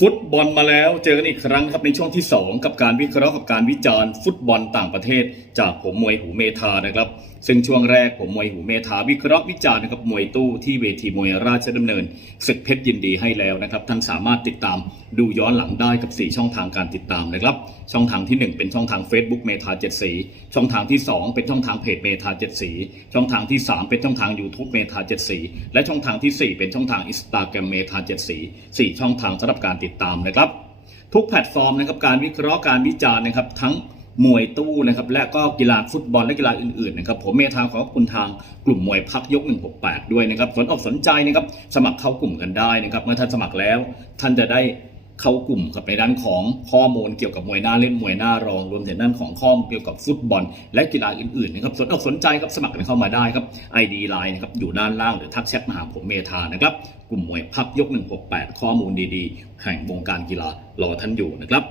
ฟุตบอลมาแล้วเจอกันอีกครั้งครับในช่วงที่ 2 กับการวิเคราะห์กับการวิจารณ์ฟุตบอลต่างประเทศ จากผมมวยหูเมธานะครับ ซึ่งช่วงแรกผมมวยหูเมธาวิเคราะห์วิจารณ์นะครับมวยตู้ที่เวทีมวยราชดำเนินศึกเพชรยินดีให้แล้วนะครับ ท่านสามารถติดตามดูย้อนหลังได้กับ 4 ช่องทางการติดตามนะครับ ช่องทางที่ 1 เป็นช่องทาง Facebook เมธาเจ็ดสีช่องทางที่ 2 เป็นช่องทางเพจเมธาเจ็ดสีช่องทางที่ 3 เป็นช่องทาง YouTube เมธาเจ็ดสีและช่องทางทีสี่4 เป็นช่องทางอินสตาแกรมเมธาเจ็ดสีสี่ช่องทางสำหรับการติดตามนะครับ ทุกแพลตฟอร์มนะครับการวิเคราะห์การวิจารณ์นะครับ ทั้งมวยตู้นะครับและก็กีฬาฟุตบอลและกีฬาอื่นๆนะครับผมเมธาขอขอบคุณทางกลุ่มมวยพักยก 168 ด้วยนะครับสนอกสนใจนะครับสมัครเข้ากลุ่มกันได้นะครับ เมื่อท่านสมัครแล้ว ท่านจะได้ เข้ากลุ่มกับในด้านของข้อมูลเกี่ยวกับมวยหน้าเล่นมวยหน้ารอง รวมถึงด้านของข้อมูลเกี่ยวกับฟุตบอล และกีฬาอื่นๆนะครับสนอกสนใจครับสมัครกันเข้ามาได้ครับ ID Line นะครับอยู่ด้านล่างหรือทักแชทมาหาผมเมธานะครับกลุ่มมวยพักยก 168 ข้อมูลดีๆ แห่งวงการกีฬารอท่านอยู่นะครับ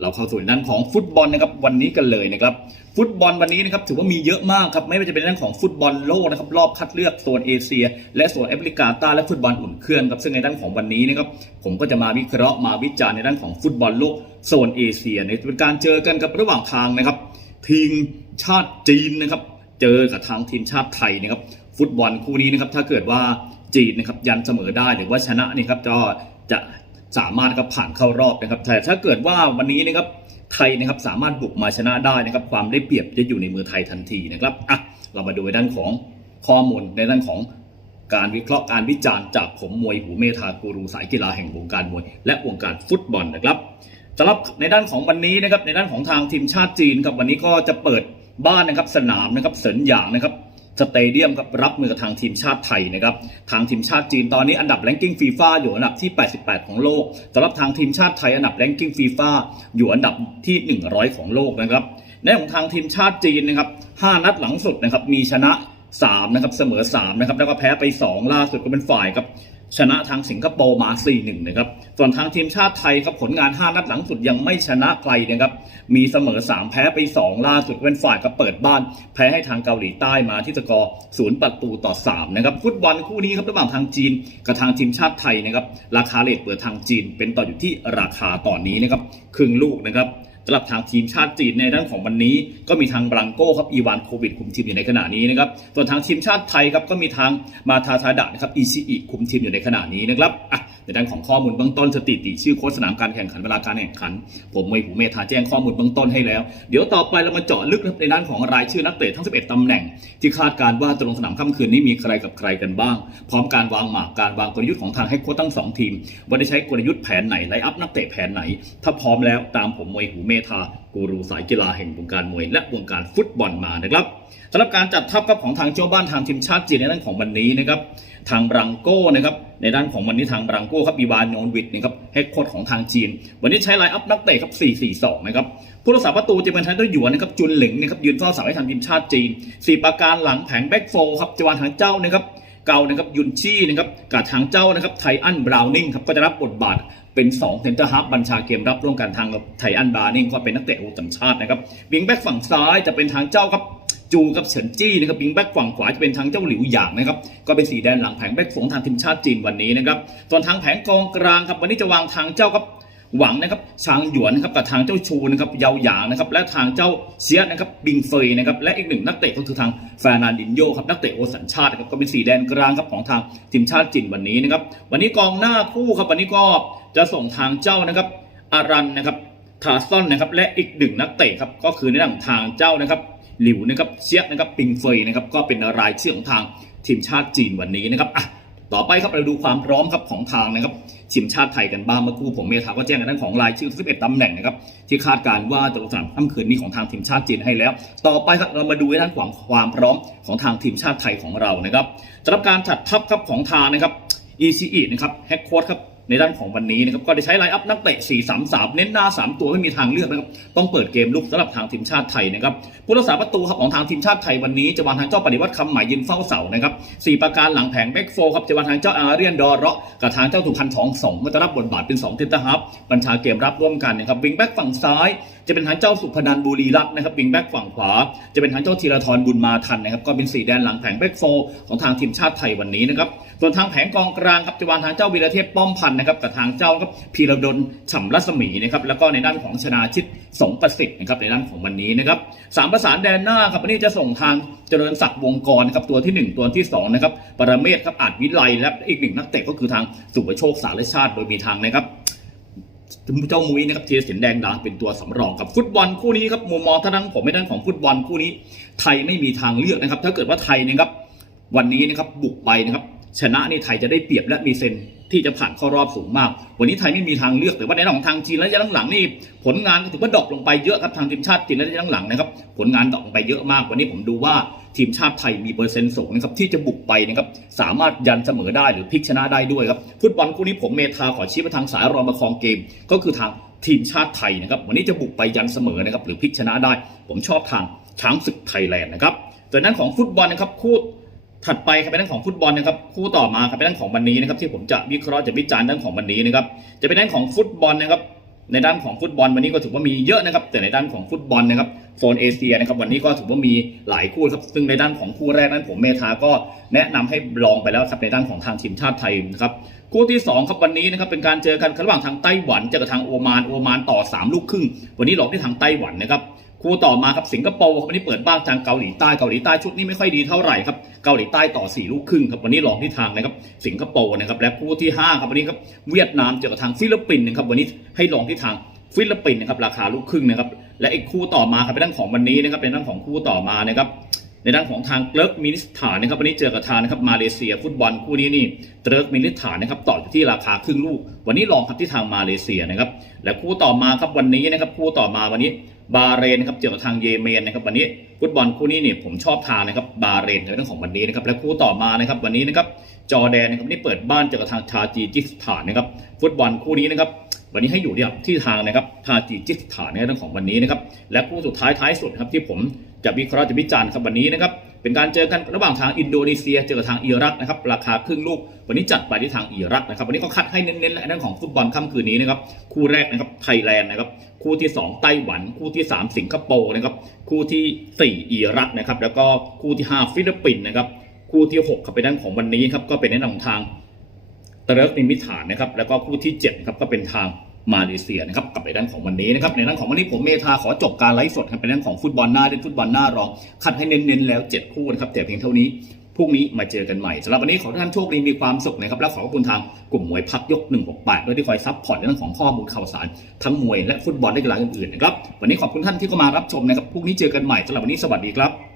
เราเข้าสู่ด้านของฟุตบอลนะครับวันนี้กันเลยนะครับฟุตบอลวันนี้นะครับถือว่ามีเยอะมากครับไม่ว่าจะเป็นด้านของฟุตบอลโลกนะครับรอบคัดเลือกโซนเอเชีย และโซนแอฟริกาใต้และฟุตบอลอุ่นเครื่องครับซึ่งในด้านของวันนี้นะครับผมก็จะมาวิเคราะห์มาวิจารณ์ในด้านของฟุตบอลโลกโซนเอเชียในเป็นการเจอกันกับระหว่างทางนะครับ ทีมชาติจีนนะครับเจอกับทางทีมชาติไทยนะครับฟุตบอลคู่นี้นะครับถ้าเกิดว่าจีนนะครับยันเสมอได้หรือว่าชนะนี่ครับก็จะ สามารถครับผ่านเข้ารอบนะครับแต่ถ้าเกิดว่าวันนี้นะครับไทยนะครับสามารถบุกมาชนะได้นะครับ ความได้เปรียบจะอยู่ในมือไทยทันทีนะครับอะเรามาดูในด้านของข้อมูลในด้านของการวิเคราะห์การวิจารณ์จากผมมวยหูเมธากูรูสายกีฬาแห่งวงการมวย และวงการฟุตบอลนะครับสำหรับในด้านของวันนี้นะครับในด้านของทางทีมชาติจีนครับวันนี้ก็จะเปิดบ้านนะครับสนามนะครับเสินหยางนะครับ สเตเดียมครับรับมือกับทางทีมชาติไทยนะครับทางทีมชาติจีนตอนนี้อันดับแรงกิ้งฟีฟ่าอยู่อันดับที่ 88 ของโลกสำหรับทางทีมชาติไทยอันดับแรงกิ้งฟีฟ่าอยู่อันดับที่ 100 ของโลกนะครับในของทางทีมชาติจีนนะครับ 5 นัดหลังสุดนะครับมีชนะ3นะครับเสมอ3นะครับแล้วก็แพ้ไป 2 ล่าสุดก็เป็นฝ่ายครับ ชนะทางสิงคโปร์มา 4-1 นะครับ ส่วนทางทีมชาติไทยครับผลงาน 5 นัดหลังสุดยังไม่ชนะใครนะครับ มีเสมอ 3 แพ้ไป 2 ล่าสุดเป็นฝ่ายก็เปิดบ้าน แพ้ให้ทางเกาหลีใต้มาที่สกอร์ 0 ประตูต่อ 3 นะครับ ฟุตบอลคู่นี้ครับระหว่างทางจีน กับทางทีมชาติไทยนะครับ ราคาเลทเปิดทางจีนเป็นต่ออยู่ที่ราคาตอนนี้นะครับ ครึ่งลูกนะครับ สำหรับทางทีมชาติจีนในด้านของวันนี้ ก็มีทางบรังโก้ครับอีวานโควิดคุมทีมอยู่ในขณะนี้นะครับส่วนทางทีมชาติไทยครับก็มีทางมาทาทาดะนะครับอีซีอีคุมทีมอยู่ในขณะนี้นะครับอะในด้านของข้อมูลเบื้องต้นสถิติชื่อโค้ชสนามการแข่งขันเวลาการแข่งขัน ผมมวยหูเมธาแจ้งข้อมูลเบื้องต้นให้แล้ว เดี๋ยวต่อไปเรามาเจาะลึกในด้านของรายชื่อนักเตะทั้ง 11ตำแหน่ง ที่คาดการว่าจะลงสนามค่ำคืนนี้มีใครกับใครกันบ้าง พร้อมการวางหมากการวางกลยุทธ์ของทางให้โค้ชทั้งสองทีมว่าได้ใช้กลยุทธ์แผนไหนไลอัพนักเตะแผนไหน ถ้าพร้อมแล้วตามผมมวยหูเมธากูรูสายกีฬาแห่งวงการมวยและวงการฟุตบอลมานะครับสำหรับการจัดทัพครับของทางเจ้าบ้านทางทีมชาติจีนในด้านของวันนี้นะครับทางบรังโก้นะครับในด้านของวันนี้ทางบรังโก้ครับอีวานโนนวิดนะครับเฮดโค้ชของทางจีน วันนี้ใช้ไลน์อัพนักเตะครับ 4-4-2 นะครับผู้รักษาประตูจะเป็นทางเจ้าหยวนนะครับจุนหลิงนะครับยืนเฝ้าเสาให้ทางทีมชาติจีนสี่ประการหลังแผงแบ็กโฟร์ครับจวานทางเจ้านะครับ เกานะครับยุนชี่นะครับกับทางเจ้านะครับไทอันบราวนิงครับก็จะรับบทบาทเป็น2เซนเตอร์ฮับบัญชาเกมรับร่วมกันทางกับไทอันบราวนิงก็เป็นนักเตะโอต่างชาตินะครับวิงแบ็กฝั่งซ้ายจะเป็นทางเจ้าครับจูกับเฉินจี้นะครับวิงแบ็กฝั่งขวาจะเป็นทางเจ้าหลิวหยางนะครับก็เป็นสีแดนหลังแผงแบ็กฝงทางทีมชาติจีนวันนี้นะครับส่วนทางแผงกองกลางครับวันนี้จะวางทางเจ้าครับ หวังนะครับชางหยวนนะครับกับทางเจ้าชูนะครับเยาหยางนะครับและทางเจ้าเซียนะครับบิงเฟยนะครับและอีกหนึ่งนักเตะก็คือทางแฟร์นันดินโยครับนักเตะโอสัญชาติครับก็เป็นสีแดนกลางครับของทางทีมชาติจีนวันนี้นะครับวันนี้กองหน้าคู่ครับวันนี้ก็จะส่งทางเจ้านะครับอารันนะครับทาซอนนะครับและอีกหนึ่งนักเตะครับก็คือในด้านของทางเจ้านะครับหลิวนะครับเซียนะครับปิงเฟยนะครับก็เป็นรายชื่อของทางทีมชาติจีนวันนี้นะครับอะ ต่อไปครับเราดูความพร้อมครับของทางนะครับทีมชาติไทยกันบ้างเมื่อครู่ผมเมธาก็แจ้งกันด้งของรายชื่อ 11ตำแหน่งนะครับที่คาดการณ์ว่าจะลงสนามค่ำคืนนี้ของทางทีมชาติจีนให้แล้ว ต่อไปครับเรามาดูในด้านของความพร้อมของทางทีมชาติไทยของเรานะครับสำหรับการจัดทัพครับของทางนะครับ ECE นะครับแฮกโค้ดครับ ในด้านของวันนี้นะครับก็ได้ใช้ไลน์อัพนักเตะ 4-3-3 เน้นหน้า 3 ตัวไม่มีทางเลือกนะครับต้องเปิดเกมลุกสำหรับทางทีมชาติไทยนะครับผู้รักษาประตูครับของทางทีมชาติไทยวันนี้จะวางทางเจ้าปฏิวัติคำหมายยืนเฝ้าเสานะครับสี่ประการหลังแผงแบ็กโฟครับจะวางทางเจ้าอาเรียนดอร์เราะกับทางเจ้าสุพรรณทองสองก็จะรับบทบาทเป็น2ทนเตอร์ฮับบัญชาเกมรับร่วมกันนะครับวิงแบ็กฝั่งซ้ายจะเป็นทางเจ้าสุพนันบุรีรัตน์นะครับวิงแบ็กฝั่งขวา จะเป็นทางเจ้าธีรทรบุญมาทันนะครับก็เป็นสีแดนหลังแผงแบ็กโฟของทางทีมชาติไทยวันนี้นะครับส่วนทางแผงกองกลางครับจะวางทางเจ้าวีรเทพป้อมพันธนะครับกับทางเจ้าครับพีระดลฉ่ำรัศมีนะครับแล้วก็ในด้านของชนาชิตสงประสิทธิ์นะครับในด้านของวันนี้นะครับสามประสานแดนหน้าครับวันนี้จะส่งทางเจริญศักดิ์วงกรนะครับตัวที่หนึ่งตัวที่สองนะครับปรเมศครับอาจวิไลและอีกหนึ่งนักเตะก็คือทางสุประโชคสารชาติโดยมีทางนะครับเจ้ามุ้ยนะครับเทียสินแดงดาเป็นตัวสำรองครับฟุตบอลคู่นี้ครับมุมมองท่านั้นผมไม่ด้านของฟุตบอลคู่นี้ ไทยไม่มีทางเลือกนะครับ ถ้าเกิดว่าไทยนะครับวันนี้นะครับบุกไปนะครับ ชนะนี่ไทยจะได้เปรียบและมีเซนที่จะผ่านเข้ารอบสูงมาก วันนี้ไทยไม่มีทางเลือกแต่ว่าในด้านของทางจีนระยะหลังๆนี่ผลงานก็ถือว่าดรอปลงไปเยอะครับทางทีมชาติจีนระยะหลังๆนะครับผลงานดรอปลงไปเยอะมาก วันนี้ผมดูว่าทีมชาติไทยมีเปอร์เซ็นต์สูงนะครับที่จะบุกไปนะครับสามารถยันเสมอได้หรือพลิกชนะได้ด้วยครับฟุตบอลคู่นี้ผมเมทาขอชี้ไปทางสายรองประคองเกม ก็คือทางทีมชาติไทยนะครับวันนี้จะบุกไปยันเสมอนะครับหรือพลิกชนะได้ ผมชอบทางช้างศึกไทยแลนด์นะครับจากนั้นของฟุตบอลนะครับคู่ ถัดไปครับเป็นด้านของฟุตบอลนะครับคู่ต่อมาครับเป็นด้านของวันนี้นะครับที่ผมจะวิเคราะห์จะวิจารณ์ด้านของวันนี้นะครับจะเป็นด้านของฟุตบอลนะครับในด้านของฟุตบอลวันนี้ก็ถือว่ามีเยอะนะครับ แต่ในด้านของฟุตบอลนะครับโซนเอเชียนะครับวันนี้ก็ถือว่ามีหลายคู่ครับซึ่งในด้านของคู่แรกนั้นผมเมธาก็แนะนำให้ลองไปแล้วครับในด้านของทางทีมชาติไทยนะครับคู่ที่สองครับวันนี้นะครับเป็นการเจอกันระหว่างทางไต้หวันเจอกับทางโอมานโอมานต่อสามลูกครึ่งวันนี้หลอกที่ทางไต้หวันนะครับ คู่ต่อมาครับสิงคโปร์ครับวันนี้เปิดบ้านทางเกาหลีใต้เกาหลีใต้ชุดนี้ไม่ค่อยดีเท่าไหร่ครับเกาหลีใต้ต่อ4ลูกครึ่งครับวันนี้หลอกที่ทางนะครับสิงคโปร์นะครับและคู่ที่5ครับวันนี้ครับเวียดนามเจอกับทางฟิลิปปินส์นะครับวันนี้ให้ลองที่ทางฟิลิปปินส์นะครับราคาลูกครึ่งนะครับและอีกคู่ต่อมาครับเป็นด้านของวันนี้นะครับเป็นด้านของคู่ต่อมานะครับในด้านของทางเติร์กมินิสถานนะครับวันนี้เจอกับทางนะครับมาเลเซียฟุตบอลคู่นี้นี่เติร์กมินิสถานนะครับต่ออยู่ที่ราคาครึ่งลูก วันนี้ลองครับที่ทางมาเลเซียนะครับและคู่ต่อมาครับวันนี้นะครับคู่ต่อมาวันนี้ บาเรนครับเจอกับทางเยเมนนะครับวันนี้ฟุตบอลคู่นี้เนี่ยผมชอบทางนะครับบาเรนในเรื่องของวันนี้นะครับและคู่ต่อมานะครับวันนี้นะครับจอแดนนะครับนี่เปิดบ้านเจอกับทางทาจีจิสถานนะครับฟุตบอลคู่นี้นะครับวันนี้ให้อยู่เนี่ยที่ทางนะครับทาจีจิสถานในเรื่องของวันนี้นะครับและคู่สุดท้ายท้ายสุดครับที่ผมจะวิเคราะห์จะวิจารณ์ครับวันนี้นะครับ เป็นการเจอกันระหว่างทางอินโดนีเซีย เจอกับทางอิรักนะครับราคาครึ่งลูก วันนี้จัดไปที่ทางอิรักนะครับวันนี้เขาคัดให้เน้นๆและเรื่องของฟุตบอลค่ำคืนนี้นะครับคู่แรกนะครับไทยแลนด์นะครับคู่ที่ 2 ไต้หวัน คู่ที่ 3 สิงคโปร์นะครับคู่ทีสี่4 อิรักนะครับแล้วก็คู่ที่ 5 ฟิลิปปินส์นะครับคู่ที่6ครับเป็นด้านของวันนี้ครับก็เป็นในด้านของทางเตเรกนิมิฐานนะครับแล้วก็คู่ที่7ครับก็เป็นทาง มาเลเซียนะครับกับในด้านของวันนี้นะครับในด้านของวันนี้ผมเมธาขอจบการไลฟ์สดครับเป็นด้านของฟุตบอลหน้าเล่นฟุตบอลหน้ารองคัดให้เน้นๆแล้ว 7 คู่นะครับแต่เพียงเท่านี้พรุ่งนี้มาเจอกันใหม่สำหรับวันนี้ขอให้ท่านโชคดีมีความสุขนะครับและขอขอบคุณทางกลุ่มมวยพักยก 168ด้วยที่คอยซัพพอร์ตในเรื่องของข้อมูลข่าวสารทั้งมวยและฟุตบอลและกีฬาอื่นๆนะครับวันนี้ขอบคุณท่านที่เข้ามารับชมนะครับพรุ่งนี้เจอกันใหม่สำหรับวันนี้สวัสดีครับ